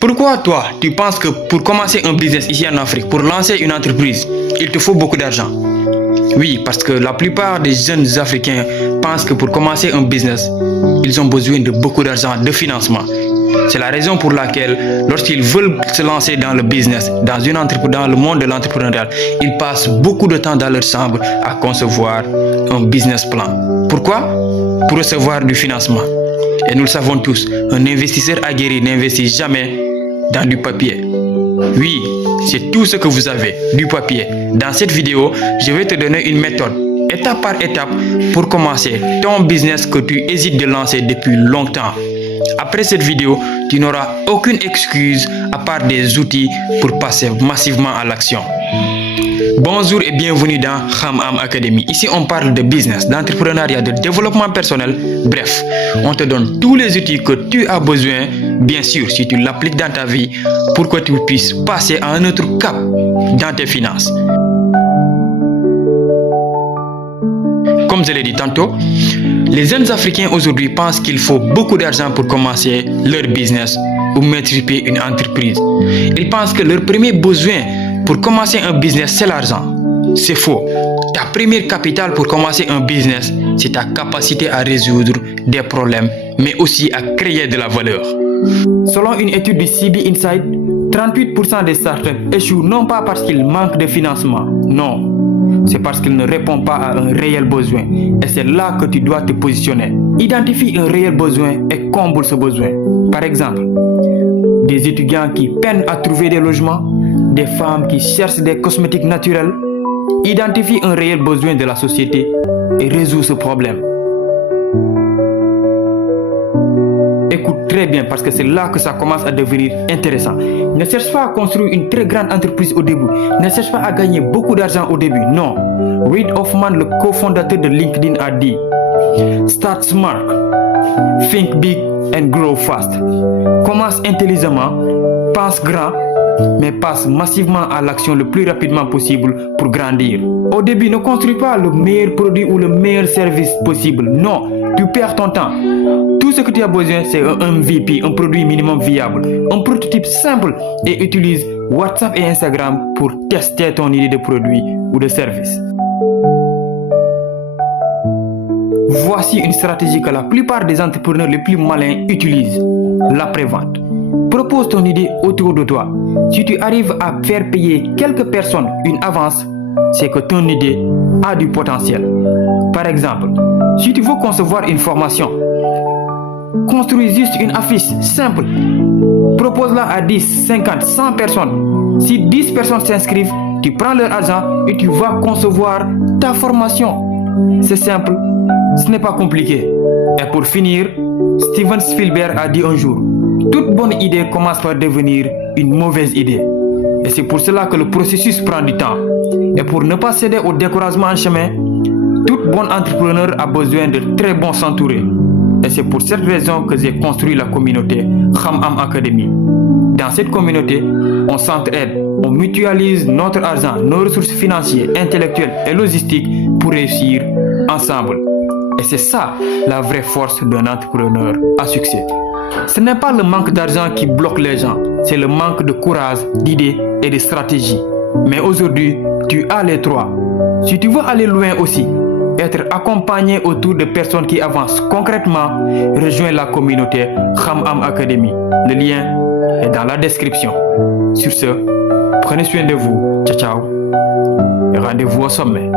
Pourquoi toi, tu penses que pour commencer un business ici en Afrique, pour lancer une entreprise, il te faut beaucoup d'argent? Oui, parce que la plupart des jeunes Africains pensent que pour commencer un business, ils ont besoin de beaucoup d'argent, de financement. C'est la raison pour laquelle, lorsqu'ils veulent se lancer dans le business, dans le monde de l'entrepreneuriat, ils passent beaucoup de temps dans leur chambre à concevoir un business plan. Pourquoi? Pour recevoir du financement. Et nous le savons tous, un investisseur aguerri n'investit jamais dans du papier. Oui, c'est tout ce que vous avez, du papier. Dans cette vidéo, je vais te donner une méthode, étape par étape, pour commencer ton business que tu hésites de lancer depuis longtemps. Après cette vidéo, tu n'auras aucune excuse à part des outils pour passer massivement à l'action. Bonjour et bienvenue dans Xam Am Academy. Ici, on parle de business, d'entrepreneuriat, de développement personnel. Bref, on te donne tous les outils que tu as besoin, bien sûr, si tu l'appliques dans ta vie, pour que tu puisses passer à un autre cap dans tes finances. Comme je l'ai dit tantôt, les jeunes Africains aujourd'hui pensent qu'il faut beaucoup d'argent pour commencer leur business ou mettre sur pied une entreprise. Ils pensent que leur premier besoin pour commencer un business, c'est l'argent. C'est faux. Ta première capitale pour commencer un business, c'est ta capacité à résoudre des problèmes, mais aussi à créer de la valeur. Selon une étude du CB Insight, 38% des startups échouent non pas parce qu'ils manquent de financement, non. C'est parce qu'ils ne répondent pas à un réel besoin. Et c'est là que tu dois te positionner. Identifie un réel besoin et comble ce besoin. Par exemple, des étudiants qui peinent à trouver des logements, des femmes qui cherchent des cosmétiques naturels. Identifie un réel besoin de la société et résous ce problème. Écoute très bien parce que c'est là que ça commence à devenir intéressant. Ne cherche pas à construire une très grande entreprise au début. Ne cherche pas à gagner beaucoup d'argent au début. Non. Reid Hoffman, le cofondateur de LinkedIn, a dit: Start smart, think big and grow fast. Commence intelligemment, pense grand, mais passe massivement à l'action le plus rapidement possible pour grandir. Au début, ne construis pas le meilleur produit ou le meilleur service possible. Non, tu perds ton temps. Tout ce que tu as besoin, c'est un MVP, un produit minimum viable, un prototype simple, et utilise WhatsApp et Instagram pour tester ton idée de produit ou de service. Voici une stratégie que la plupart des entrepreneurs les plus malins utilisent: l'après-vente. Propose ton idée autour de toi. Si tu arrives à faire payer quelques personnes une avance, c'est que ton idée a du potentiel. Par exemple, si tu veux concevoir une formation, construis juste une affiche simple. Propose-la à 10, 50, 100 personnes. Si 10 personnes s'inscrivent, tu prends leur argent et tu vas concevoir ta formation. C'est simple, ce n'est pas compliqué. Et pour finir, Steven Spielberg a dit un jour: toute bonne idée commence par devenir une mauvaise idée. Et c'est pour cela que le processus prend du temps. Et pour ne pas céder au découragement en chemin, tout bon entrepreneur a besoin de très bons s'entourer. Et c'est pour cette raison que j'ai construit la communauté Xam Am Academy. Dans cette communauté, on s'entraide, on mutualise notre argent, nos ressources financières, intellectuelles et logistiques pour réussir ensemble. Et c'est ça la vraie force d'un entrepreneur à succès. Ce n'est pas le manque d'argent qui bloque les gens, c'est le manque de courage, d'idées et de stratégie. Mais aujourd'hui, tu as les trois. Si tu veux aller loin aussi, être accompagné autour de personnes qui avancent concrètement, rejoins la communauté Xam Am Academy. Le lien est dans la description. Sur ce, prenez soin de vous. Ciao, ciao. Et rendez-vous au sommet.